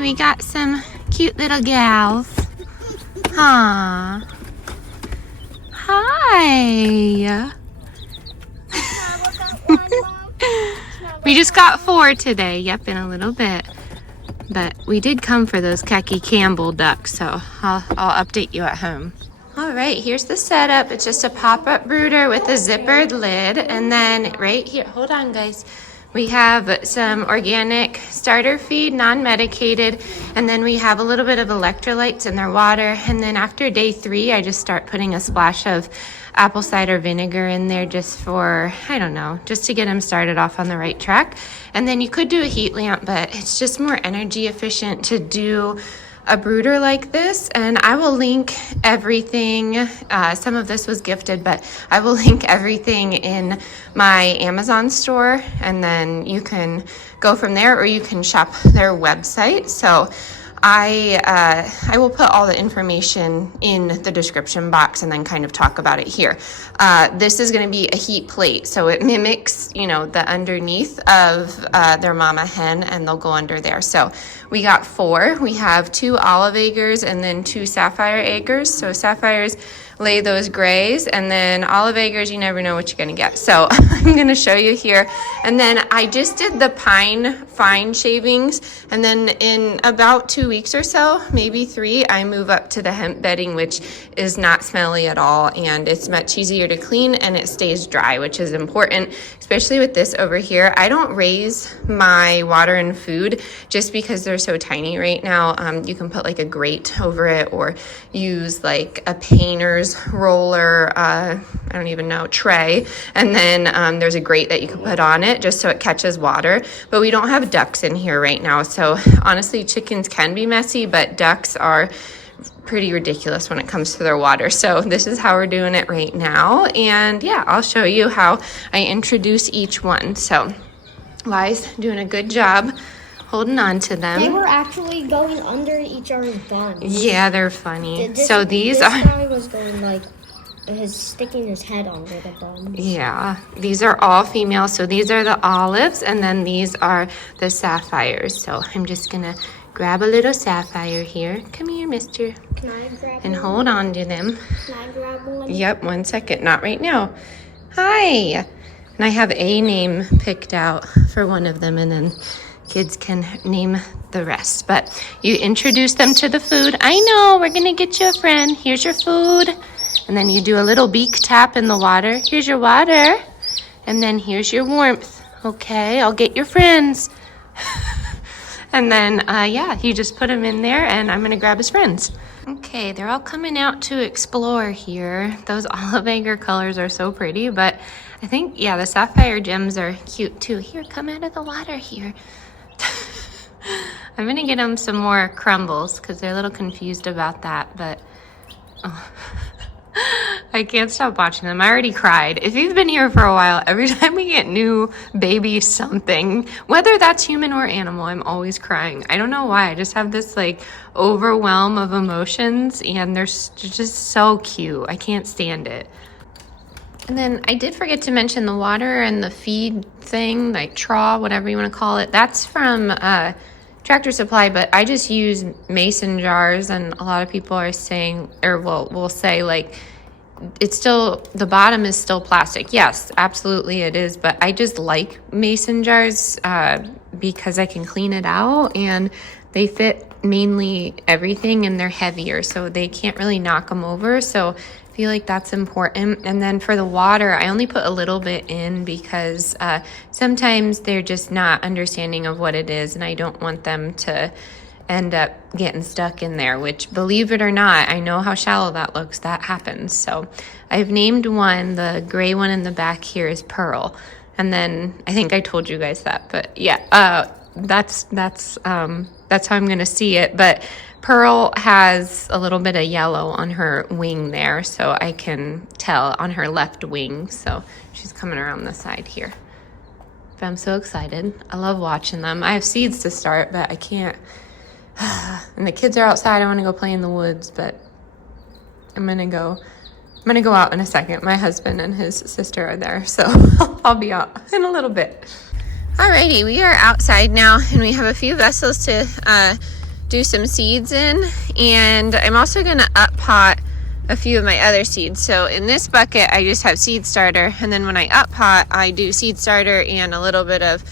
we got some cute little gals. Huh. Hi. We just got 4 today. Yep, in a little bit. But we did come for those khaki Campbell ducks, so I'll update you at home. All right, here's the setup. It's just a pop-up brooder with a zippered lid. And then right here, hold on guys. We have some organic starter feed, non-medicated, and then we have a little bit of electrolytes in their water. And then after day 3, I just start putting a splash of apple cider vinegar in there just for, I don't know, just to get them started off on the right track. And then you could do a heat lamp, but it's just more energy efficient to do a brooder like this. And I will link everything. Some of this was gifted, but I will link everything in my Amazon store, and then you can go from there, or you can shop their website. So I will put all the information in the description box and then kind of talk about it here. This is going to be a heat plate, so it mimics, you know, the underneath of their mama hen, and they'll go under there. So we got 4. We have 2 olive eggers and then 2 sapphire eggers. So sapphires lay those grays, and then olive eggers, you never know what you're going to get. So I'm going to show you here. And then I just did the pine fine shavings, and then in about 2 weeks or so, maybe 3, I move up to the hemp bedding, which is not smelly at all, and it's much easier to clean, and it stays dry, which is important, especially with this over here. I don't raise my water and food just because they're so tiny right now. You can put like a grate over it, or use like a painter's roller, I don't even know, tray, and then there's a grate that you can put on it just so it catches water. But we don't have ducks in here right now, so honestly chickens can be messy, but ducks are pretty ridiculous when it comes to their water. So this is how we're doing it right now, and yeah, I'll show you how I introduce each one. So Li's doing a good job holding on to them. They were actually going under each other's buns. Yeah, they're funny. So this guy was going like, sticking his head under the buns. Yeah, these are all female. So these are the olives, and then these are the sapphires. So I'm just gonna grab a little sapphire here. Come here, mister. Can I grab and one? Hold on to them. Can I grab one? Yep, 1 second. Not right now. Hi. And I have a name picked out for one of them, and then kids can name the rest. But you introduce them to the food. I know, we're gonna get you a friend. Here's your food. And then you do a little beak tap in the water. Here's your water. And then here's your warmth. Okay, I'll get your friends. And then, yeah, you just put them in there, and I'm gonna grab his friends. Okay, they're all coming out to explore here. Those olive egger colors are so pretty, but I think, yeah, the sapphire gems are cute too. Here, come out of the water here. I'm gonna get them some more crumbles because they're a little confused about that, but oh. I can't stop watching them. I already cried. If you've been here for a while, every time we get new baby something, whether that's human or animal, I'm always crying. I don't know why. I just have this like overwhelm of emotions, and they're just so cute. I can't stand it. And then I did forget to mention the water and the feed thing, like traw, whatever you want to call it. That's from Tractor Supply, but I just use mason jars, and a lot of people are saying, or will say like, it's still, the bottom is still plastic. Yes, absolutely it is, but I just like mason jars because I can clean it out, and they fit mainly everything, and they're heavier, so they can't really knock them over. So I feel like that's important. And then for the water, I only put a little bit in because sometimes they're just not understanding of what it is, and I don't want them to end up getting stuck in there, which, believe it or not, I know how shallow that looks. That happens. So I've named one, the gray one in the back here is Pearl. And then I think I told you guys that, but yeah, that's how I'm gonna see it. But Pearl has a little bit of yellow on her wing there, so I can tell on her left wing. So she's coming around the side here. But I'm so excited. I love watching them. I have seeds to start, but I can't. And the kids are outside. I want to go play in the woods, but I'm gonna go out in a second. My husband and his sister are there, so I'll be out in a little bit. Alrighty, we are outside now, and we have a few vessels to do some seeds in, and I'm also gonna up pot a few of my other seeds. So in this bucket I just have seed starter, and then when I up pot I do seed starter and a little bit of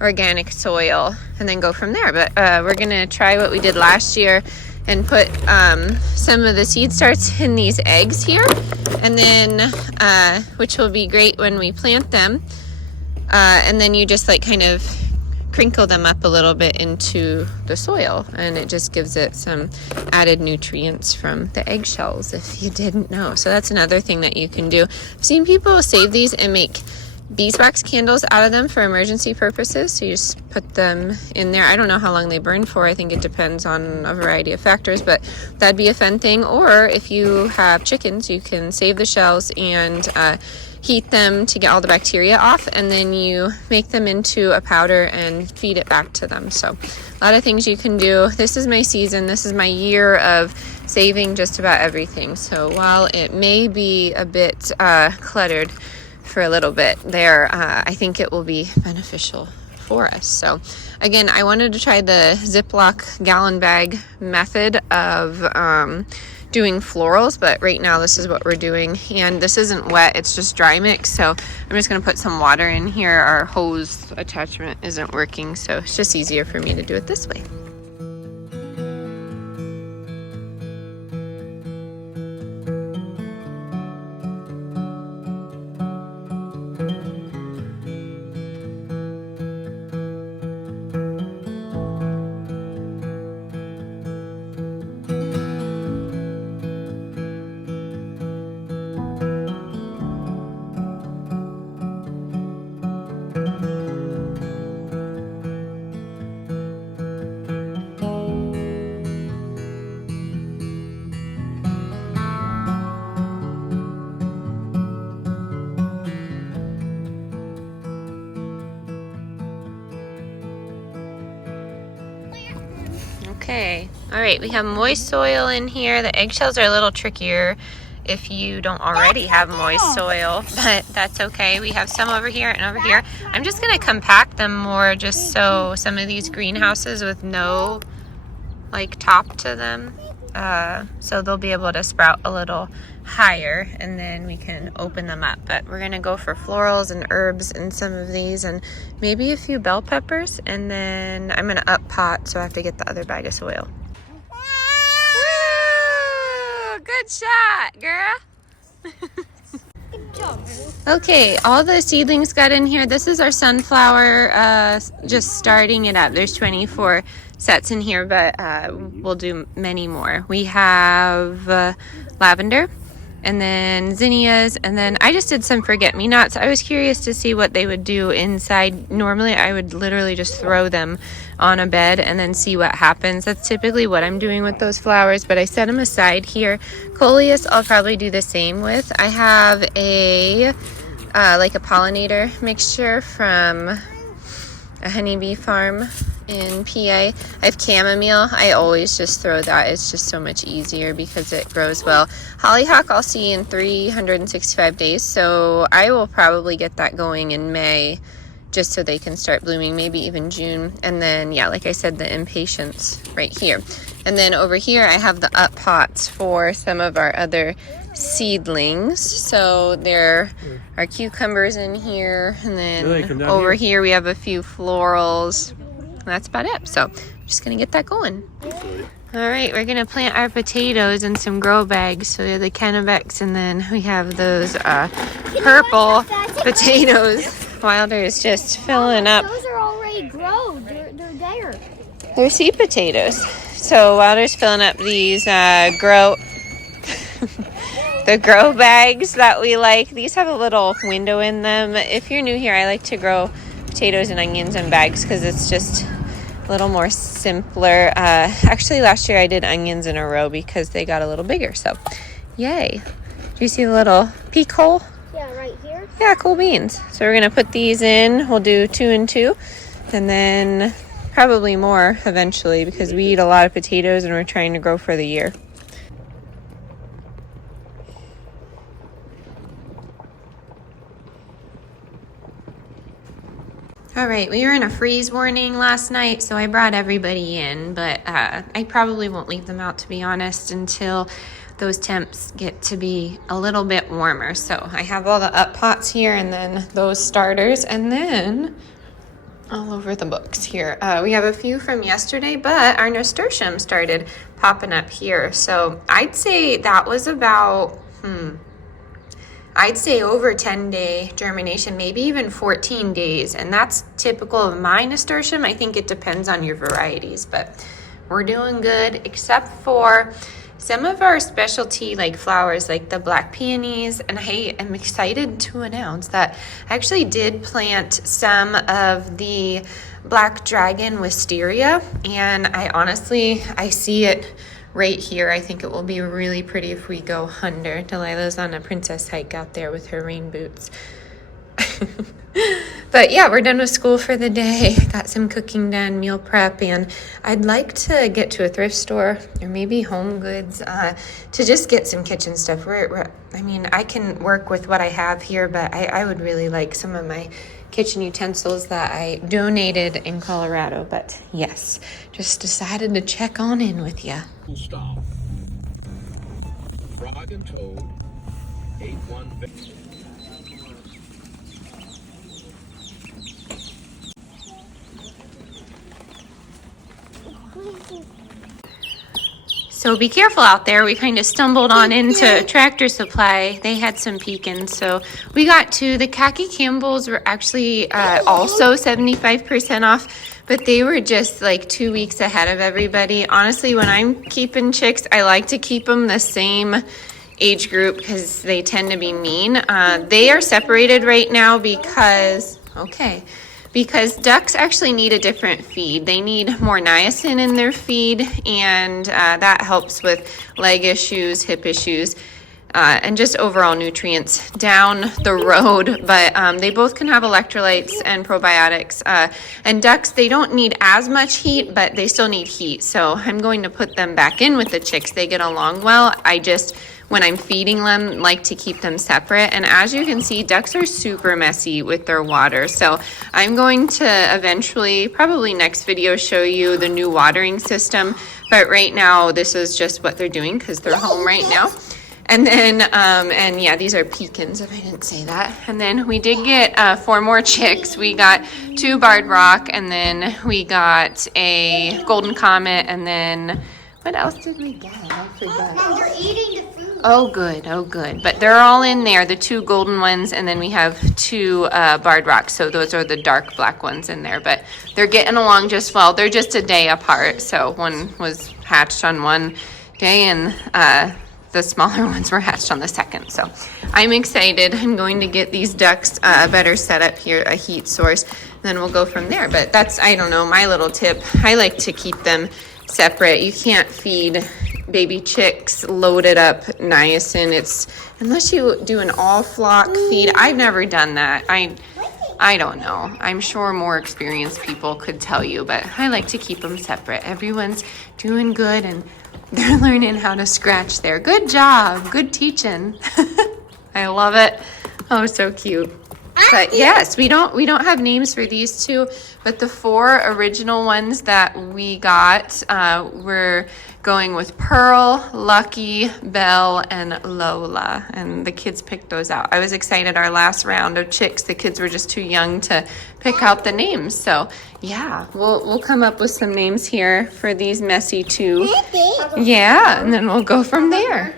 organic soil and then go from there. But we're gonna try what we did last year and put some of the seed starts in these eggs here, and then which will be great when we plant them, and then you just like kind of crinkle them up a little bit into the soil, and it just gives it some added nutrients from the eggshells, if you didn't know. So that's another thing that you can do. I've seen people save these and make beeswax candles out of them for emergency purposes. So you just put them in there. I don't know how long they burn for. I think it depends on a variety of factors, but that'd be a fun thing. Or if you have chickens, you can save the shells and heat them to get all the bacteria off, and then you make them into a powder and feed it back to them. So a lot of things you can do. This is my season. This is my year of saving just about everything. So while it may be a bit cluttered for a little bit there, I think it will be beneficial for us. So again, I wanted to try the Ziploc gallon bag method of doing florals, but right now this is what we're doing, and this isn't wet, it's just dry mix. So I'm just going to put some water in here. Our hose attachment isn't working, so it's just easier for me to do it this way. Okay, all right, we have moist soil in here. The eggshells are a little trickier if you don't already have moist soil, but that's okay. We have some over here and over here. I'm just gonna compact them more just so some of these greenhouses with no like top to them, so they'll be able to sprout a little higher, and then we can open them up. But we're gonna go for florals and herbs in some of these, and maybe a few bell peppers, and then I'm gonna up pot, so I have to get the other bag of soil. Woo! Good shot, girl. Good job. Okay, all the seedlings got in here. This is our sunflower, just starting it up. There's 24 sets in here, but we'll do many more. We have lavender, and then zinnias, and then I just did some forget-me-nots. I was curious to see what they would do inside. Normally I would literally just throw them on a bed and then see what happens. That's typically what I'm doing with those flowers, but I set them aside here. Coleus I'll probably do the same with. I have a like a pollinator mixture from a honeybee farm in PA. I have chamomile. I always just throw that. It's just so much easier because it grows well. Hollyhock I'll see in 365 days, so I will probably get that going in May just so they can start blooming, maybe even June. And then, yeah, like I said, the impatiens right here. And then over here I have the up pots for some of our other seedlings. So there are cucumbers in here, and then over here we have a few florals. That's about it. So I'm just gonna get that going. All right, we're gonna plant our potatoes in some grow bags. So they're the Kennebecs, and then we have those purple potatoes. Wilder is just filling up. Those are already grown. They're there. They're seed potatoes. So Wilder's filling up these the grow bags that we like. These have a little window in them. If you're new here, I like to grow potatoes and onions in bags because it's just a little more simpler. Actually, last year I did onions in a row because they got a little bigger. So, yay. Do you see the little peek hole? Yeah, right here. Yeah, cool beans. So we're going to put these in. We'll do 2 and 2. And then probably more eventually because we eat a lot of potatoes and we're trying to grow for the year. All right, we were in a freeze warning last night, so I brought everybody in, but I probably won't leave them out, to be honest, until those temps get to be a little bit warmer. So I have all the up pots here and then those starters, and then all over the books here. We have a few from yesterday, but our nasturtium started popping up here. So I'd say that was about, I'd say over 10-day germination, maybe even 14 days. And that's typical of my nasturtium. I think it depends on your varieties, but we're doing good, except for some of our specialty like flowers, like the black peonies. And I am excited to announce that I actually did plant some of the black dragon wisteria. And I see it right here. I think it will be really pretty if we go under. Delilah's on a princess hike out there with her rain boots. But yeah, we're done with school for the day. Got some cooking done, meal prep, and I'd like to get to a thrift store or maybe Home Goods to just get some kitchen stuff. I mean, I can work with what I have here, but I would really like some of my kitchen utensils that I donated in Colorado. But yes, just decided to check on in with you. Stop. Frog and Toad, 8-1. So be careful out there. We kind of stumbled on into Tractor Supply. They had some pecans, so we got two. The khaki Campbells were actually also 75% off, but they were just like 2 weeks ahead of everybody. Honestly, when I'm keeping chicks, I like to keep them the same age group because they tend to be mean. They are separated right now because ducks actually need a different feed. They need more niacin in their feed, and that helps with leg issues, hip issues, and just overall nutrients down the road. But they both can have electrolytes and probiotics. And ducks, they don't need as much heat, but they still need heat. So I'm going to put them back in with the chicks. They get along well. When I'm feeding them, like to keep them separate. And as you can see, ducks are super messy with their water. So I'm going to eventually, probably next video, show you the new watering system. But right now, this is just what they're doing because they're home right now. And then, and yeah, these are pecans, if I didn't say that. And then we did get 4 more chicks. We got 2 barred rock, and then we got a golden comet, and then what else did we get? I forgot. Mom, you're eating the food. Oh, good. But they're all in there, the 2 golden ones, and then we have 2 barred rocks. So those are the dark black ones in there. But they're getting along just well. They're just a day apart. So one was hatched on one day, and the smaller ones were hatched on the second. So I'm excited. I'm going to get these ducks a better setup here, a heat source. Then we'll go from there. But that's, I don't know, my little tip. I like to keep them separate. You can't feed baby chicks loaded up niacin. It's unless you do an all flock feed. I've never done that. I don't know. I'm sure more experienced people could tell you, but I like to keep them separate. Everyone's doing good and they're learning how to scratch there. Good job. Good teaching. I love it. Oh, so cute. But yes, we don't have names for these 2, but the 4 original ones that we got were going with Pearl, Lucky, Belle, and Lola, and the kids picked those out. I was excited. Our last round of chicks, the kids were just too young to pick out the names. So yeah, we'll come up with some names here for these messy 2. Yeah, and then we'll go from there.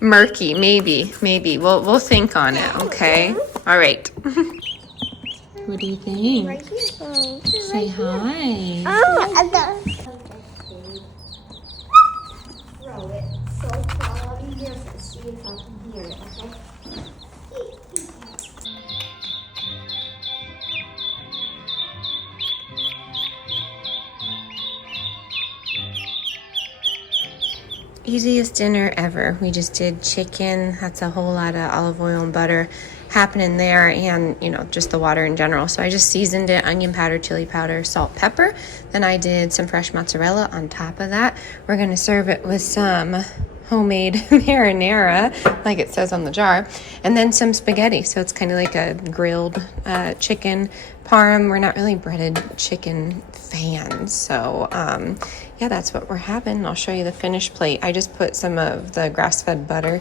Murky, maybe. We'll think on it, okay? All right. What do you think? Say hi. Throw it so far. I'll be here to see if I can hear it, okay? Easiest dinner ever. We just did chicken. That's a whole lot of olive oil and butter happening there, and just the water in general. So I just seasoned it, onion powder, chili powder, salt, pepper. Then I did some fresh mozzarella on top of that. We're gonna serve it with some homemade marinara, like it says on the jar, and then some spaghetti. So it's kind of like a grilled chicken parm. We're not really breaded chicken fans, so yeah, that's what we're having. I'll show you the finished plate. I just put some of the grass-fed butter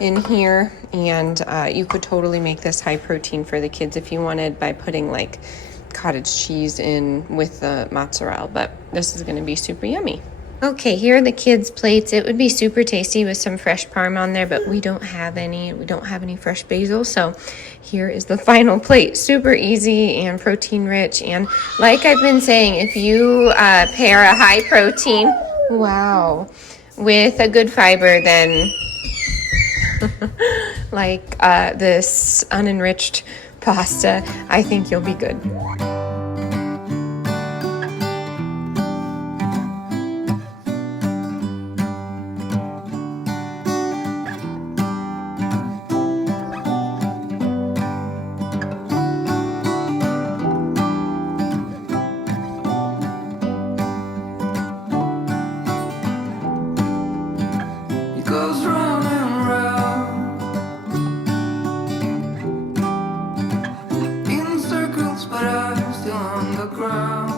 in here, and you could totally make this high protein for the kids if you wanted by putting like cottage cheese in with the mozzarella, but this is going to be super yummy. Okay, here are the kids' plates. It would be super tasty with some fresh parm on there, but we don't have any. We don't have any fresh basil, so here is the final plate. Super easy and protein rich, and like I've been saying, if you pair a high protein, wow, with a good fiber, then like this unenriched pasta, I think you'll be good. Goes round and round in circles, but I'm still on the ground.